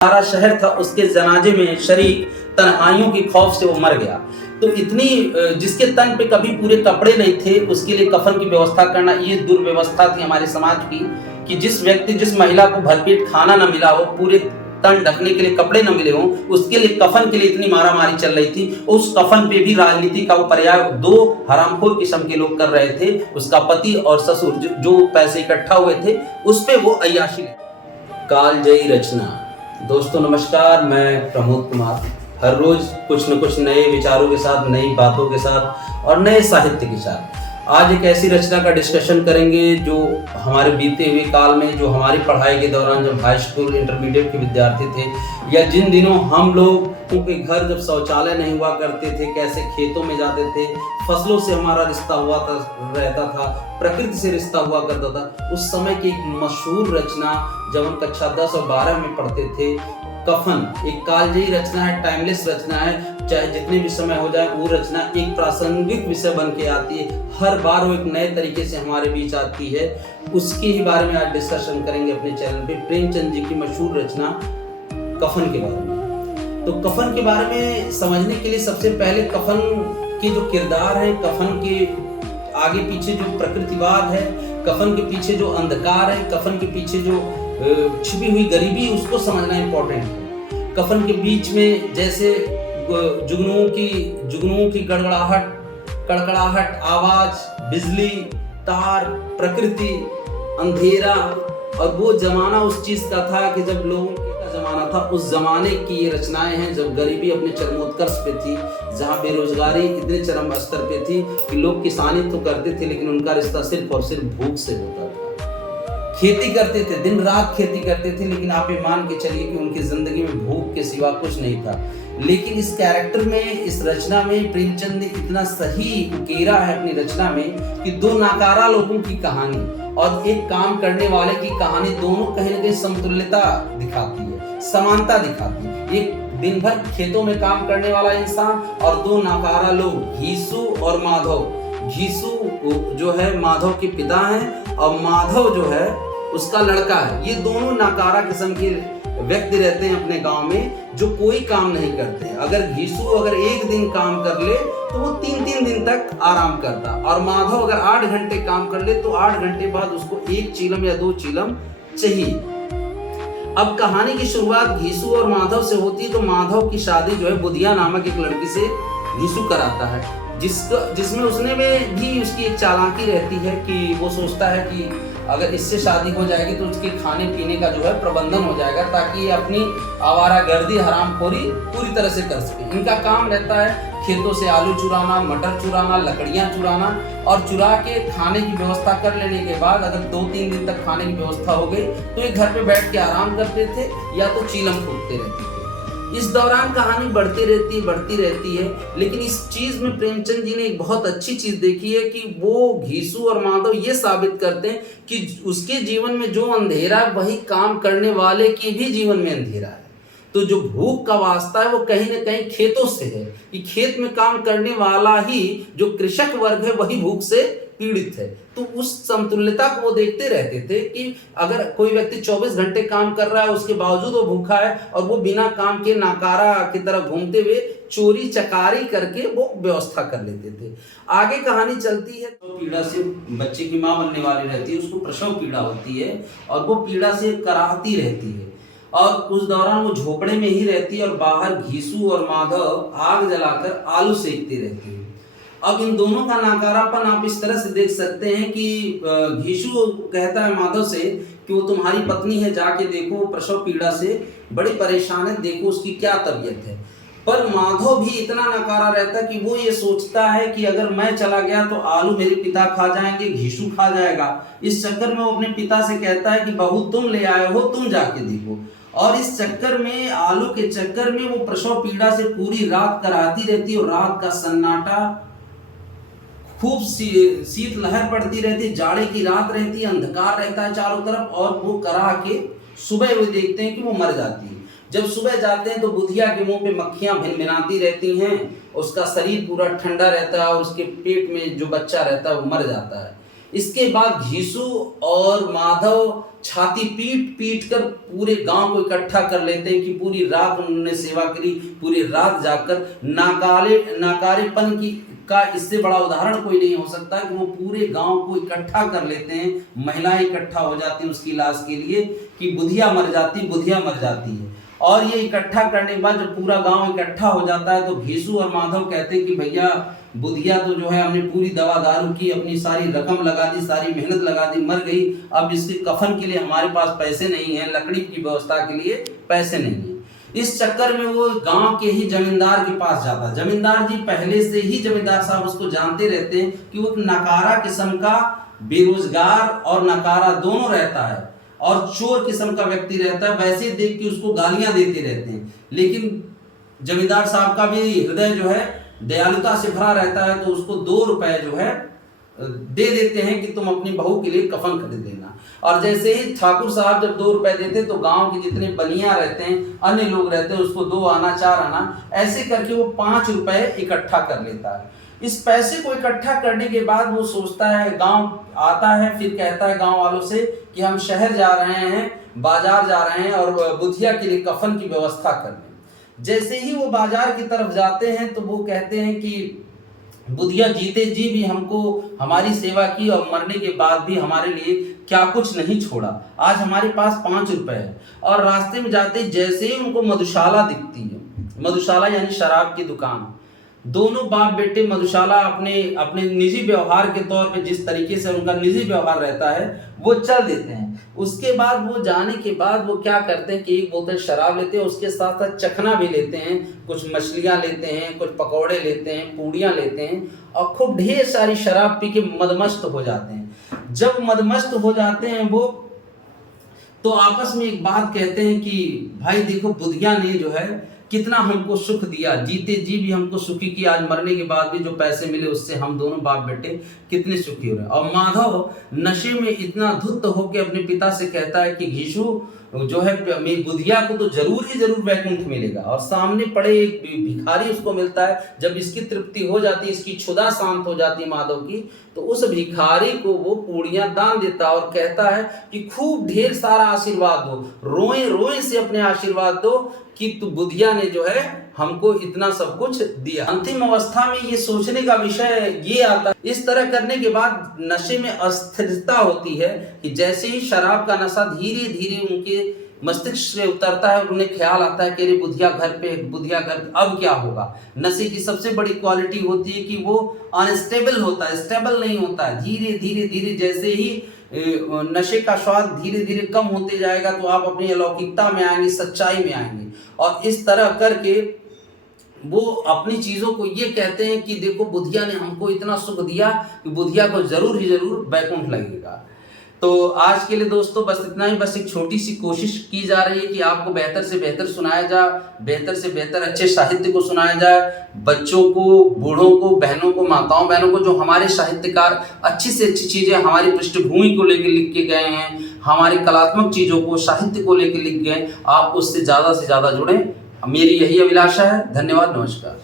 सारा शहर था उसके जनाजे में शरीक, तन्हाइयों के खौफ से वो मर गया। तो इतनी जिसके तन पे कभी पूरे कपड़े नहीं थे उसके लिए कफन की व्यवस्था करना, ये दुर्व्यवस्था थी हमारे समाज की कि जिस महिला को भरपेट खाना न मिला हो, पूरे तन ढकने के लिए कपड़े न मिले हों, उसके लिए कफन के लिए इतनी मारामारी चल रही थी। उस कफन पे भी राजनीति का वो प्रयाग दो हरामखोर किस्म के लोग कर रहे थे, उसका पति और ससुर जो पैसे इकट्ठा हुए थे उस पे वो अय्याशी। कालजयी रचना। दोस्तों नमस्कार, मैं प्रमोद कुमार हर रोज कुछ न कुछ नए विचारों के साथ, नई बातों के साथ और नए साहित्य के साथ आज एक ऐसी रचना का डिस्कशन करेंगे जो हमारे बीते हुए काल में, जो हमारी पढ़ाई के दौरान जब हाई स्कूल इंटरमीडिएट के विद्यार्थी थे, या जिन दिनों हम लोग के घर जब शौचालय नहीं हुआ करते थे, कैसे खेतों में जाते थे, फसलों से हमारा रिश्ता रहता था, प्रकृति से रिश्ता हुआ करता था, उस समय की एक मशहूर रचना जब हम कक्षा 10 और 12 में पढ़ते थे, कफन। एक कालजयी रचना है, टाइमलेस रचना है, चाहे जितने भी समय हो जाए वो रचना एक प्रासंगिक विषय बन के आती है, हर बार वो एक नए तरीके से हमारे बीच आती है। उसके ही बारे में आज डिस्कशन करेंगे अपने चैनल पे, प्रेमचंद जी की मशहूर रचना कफन के बारे में। तो कफन के बारे में समझने के लिए सबसे पहले कफन के जो किरदार है, कफन के आगे पीछे जो प्रकृतिवाद है, कफन के पीछे जो अंधकार है, कफन के पीछे जो छिपी हुई गरीबी, उसको समझना इंपॉर्टेंट है। कफन के बीच में जैसे जुगनुओं की गड़गड़ाहट, कड़कड़ाहट आवाज, बिजली, तार, प्रकृति, अंधेरा, और वो जमाना उस चीज का था कि जब लोगों का जमाना था, उस जमाने की ये रचनाएं हैं जब गरीबी अपने चरमोत्कर्ष पे थी, जहाँ बेरोजगारी इतने चरम स्तर पे थी कि लोग किसानी तो करते थे लेकिन उनका रिश्ता सिर्फ और सिर्फ भूख से होता था। खेती करते थे, दिन रात खेती करते थे, लेकिन आप ये मान के चलिए कि उनकी जिंदगी में भूख के सिवा कुछ नहीं था। लेकिन इस कैरेक्टर में, इस रचना में प्रेमचंद ने इतना सही उकेरा है अपनी रचना में कि दो नाकारा लोगों की कहानी और एक काम करने वाले की कहानी, दोनों कहीं न कहीं समतुल्यता दिखाती है, समानता दिखाती है। एक दिन भर खेतों में काम करने वाला इंसान और दो नाकारा लोग, घीसू और माधव। घीसू जो है माधव के पिता हैं और माधव जो है उसका लड़का है। ये दोनों नाकारा किस्म के व्यक्ति रहते हैं अपने गांव में, जो कोई काम नहीं करते। अगर घीसू अगर एक दिन काम कर ले तो वो 3-3 दिन तक आराम करता, और माधव अगर 8 घंटे काम कर ले तो 8 घंटे बाद उसको 1 चीलम या 2 चीलम चाहिए। अब कहानी की शुरुआत घीसू और माधव से होती है। तो माधव की शादी जो है बुधिया नामक एक लड़की से घीसू कराता है, जिसमें उसने में भी उसकी एक चालाकी रहती है कि वो सोचता है कि अगर इससे शादी हो जाएगी तो उसके खाने पीने का जो है प्रबंधन हो जाएगा, ताकि ये अपनी आवारागर्दी, हरामखोरी पूरी तरह से कर सके। इनका काम रहता है खेतों से आलू चुराना, मटर चुराना, लकड़ियां चुराना, और चुरा के खाने की व्यवस्था कर लेने के बाद अगर 2-3 दिन तक खाने की व्यवस्था हो गई तो ये घर पे बैठ के आराम करते थे या तो चीलम फूकते रहते थे। इस दौरान कहानी बढ़ती रहती है, लेकिन इस चीज में प्रेमचंद जी ने एक बहुत अच्छी चीज देखी है कि वो घीसू और माधव ये साबित करते हैं कि उसके जीवन में जो अंधेरा है वही काम करने वाले के भी जीवन में अंधेरा है। तो जो भूख का वास्ता है वो कहीं न कहीं खेतों से है, कि खेत में काम करने वाला ही जो कृषक वर्ग है वही भूख से पीड़ित है। तो उस समतुल्यता को वो देखते रहते थे कि अगर कोई व्यक्ति 24 घंटे काम कर रहा है उसके बावजूद वो भूखा है, और वो बिना काम के नाकारा की तरह घूमते हुए चोरी चकारी करके वो व्यवस्था कर लेते थे। आगे कहानी चलती है तो पीड़ा से बच्चे की माँ बनने वाली रहती है, उसको प्रसव पीड़ा होती है और वो पीड़ा से कराहती रहती है, और उस दौरान वो झोपड़े में ही रहती है और बाहर घीसू और माधव आग जलाकर आलू सेकते रहते हैं। अब इन दोनों का नाकारापन आप इस तरह से देख सकते हैं कि घीसू कहता है माधव से कि वो तुम्हारी पत्नी है, जाके देखो, प्रसव पीड़ा से बड़ी परेशान है, देखो उसकी क्या तबीयत है। पर माधव भी इतना नकारा रहता है कि वो ये सोचता है कि अगर मैं चला गया तो आलू मेरे पिता खा जाएंगे, घीसू खा जाएगा। इस चक्कर में वो अपने पिता से कहता है कि बहू तुम ले आए हो, तुम जाके देखो। और इस चक्कर में, आलू के चक्कर में, वो प्रसव पीड़ा से पूरी रात कराती रहती है, और रात का सन्नाटा, खूब शीत लहर पड़ती रहती, जाड़े की रात रहती है, अंधकार रहता है चारों तरफ, और वो करा के सुबह वो देखते हैं कि वो मर जाती है। जब सुबह जाते हैं तो बुधिया के मुंह पे मक्खियां भिनभिनाती रहती हैं, उसका शरीर पूरा ठंडा रहता है और उसके पेट में जो बच्चा रहता है वो मर जाता है। इसके बाद घीसू और माधव छाती पीट पीट कर पूरे गांव को इकट्ठा कर लेते हैं कि पूरी रात उन्होंने सेवा करी, पूरी रात जाकर नाकारेपन की का इससे बड़ा उदाहरण कोई नहीं हो सकता कि वो पूरे गांव को इकट्ठा कर लेते हैं, महिलाएं इकट्ठा हो जाती हैं उसकी लाश के लिए कि बुधिया मर जाती है। और ये इकट्ठा करने के बाद जब पूरा गांव इकट्ठा हो जाता है तो घीसू और माधव कहते हैं कि भैया बुधिया तो जो है हमने पूरी दवा दारू की, अपनी सारी रकम लगा दी, सारी मेहनत लगा दी, मर गई। अब इसके कफन के लिए हमारे पास पैसे नहीं है, लकड़ी की व्यवस्था के लिए पैसे नहीं है। इस चक्कर में वो गांव के ही जमींदार के पास जाता है। जमींदार जी पहले से ही जमींदार साहब उसको जानते रहते हैं कि वो नकारा किस्म का बेरोजगार और नकारा दोनों रहता है और चोर किस्म का व्यक्ति रहता है। वैसे देख के उसको गालियां देते रहते हैं, लेकिन जमींदार साहब का भी हृदय जो है दयालुता से भरा रहता है, तो उसको 2 रुपए जो है दे देते हैं कि तुम अपनी बहू के लिए कफन खरीद लेना। और जैसे ही ठाकुर साहब जब 2 रुपए देते तो गांव के जितने बनिया रहते हैं, अन्य लोग रहते हैं, उसको 2 आना 4 आना ऐसे करके वो 5 रुपए इकट्ठा कर लेता है। इस पैसे को इकट्ठा करने के बाद वो सोचता है, गांव आता है, फिर कहता है गांव वालों से कि हम शहर जा रहे हैं, बाजार जा रहे हैं और बुधिया के लिए कफन की व्यवस्था करने। जैसे ही वो बाजार की तरफ जाते हैं तो वो कहते हैं कि बुधिया जीते जी भी हमको हमारी सेवा की और मरने के बाद भी हमारे लिए क्या कुछ नहीं छोड़ा, आज हमारे पास 5 रुपए है। और रास्ते में जाते जैसे ही उनको मधुशाला दिखती है, मधुशाला यानी शराब की दुकान, दोनों बाप बेटे मधुशाला अपने अपने निजी व्यवहार के तौर पे जिस तरीके से उनका निजी व्यवहार रहता है वो चल देते हैं। उसके बाद वो जाने के बाद वो क्या करते हैं कि एक बोतल शराब लेते हैं, उसके साथ साथ चखना भी लेते हैं, कुछ मछलियां लेते हैं, कुछ पकौड़े लेते हैं, पूड़ियां लेते हैं और खूब ढेर सारी शराब पी के मदमस्त हो जाते हैं। जब मदमस्त हो जाते हैं वो तो आपस में एक बात कहते हैं कि भाई देखो बुधिया ने जो है कितना हमको सुख दिया, जीते जी भी हमको सुखी किया, आज मरने के बाद भी जो पैसे मिले उससे हम दोनों बाप बेटे कितने सुखी हो रहे हैं। और माधव नशे में इतना धुत होकर अपने पिता से कहता है कि घीसू जो है मेरी बुधिया को तो जरूर ही जरूर वैकुंठ मिलेगा। और सामने पड़े एक भिखारी उसको मिलता है। जब इसकी तृप्ति हो जाती है, इसकी क्षुधा शांत हो जाती है माधव की, तो उस भिखारी को वो पूड़ियां दान देता है और कहता है कि खूब ढेर सारा आशीर्वाद दो, रोए रोए से अपने आशीर्वाद दो कि तू बुधिया ने जो है हमको इतना सब कुछ दिया। अंतिम अवस्था में ये सोचने का विषय ये आता है, इस तरह करने के बाद नशे में अस्थिरता होती है कि जैसे ही शराब का नशा धीरे धीरे उनके मस्तिष्क से उतरता है, उन्हें ख्याल आता है कि अरे बुधिया घर पे, बुधिया घर पे, अब क्या होगा। नशे की सबसे बड़ी क्वालिटी होती है कि वो अनस्टेबल होता है, स्टेबल नहीं होता है। धीरे धीरे धीरे जैसे ही नशे का स्वाद धीरे धीरे कम होते जाएगा तो आप अपनी अलौकिकता में आएंगे, सच्चाई में आएंगे। और इस तरह करके वो अपनी चीजों को ये कहते हैं कि देखो बुधिया ने हमको इतना सुख दिया कि बुधिया को जरूर ही जरूर वैकुंठ लगेगा। तो आज के लिए दोस्तों बस इतना ही, बस एक छोटी सी कोशिश की जा रही है कि आपको बेहतर से बेहतर सुनाया जाए, बेहतर से बेहतर अच्छे साहित्य को सुनाया जाए। बच्चों को, बूढ़ों को, बहनों को, माताओं बहनों को जो हमारे साहित्यकार अच्छी से अच्छी चीज़ें हमारी पृष्ठभूमि को लेकर लिख के गए हैं, हमारी कलात्मक चीज़ों को, साहित्य को लेकर लिख गए, आप उससे ज़्यादा से ज़्यादा जुड़ें। मेरी यही अभिलाषा है। धन्यवाद, नमस्कार।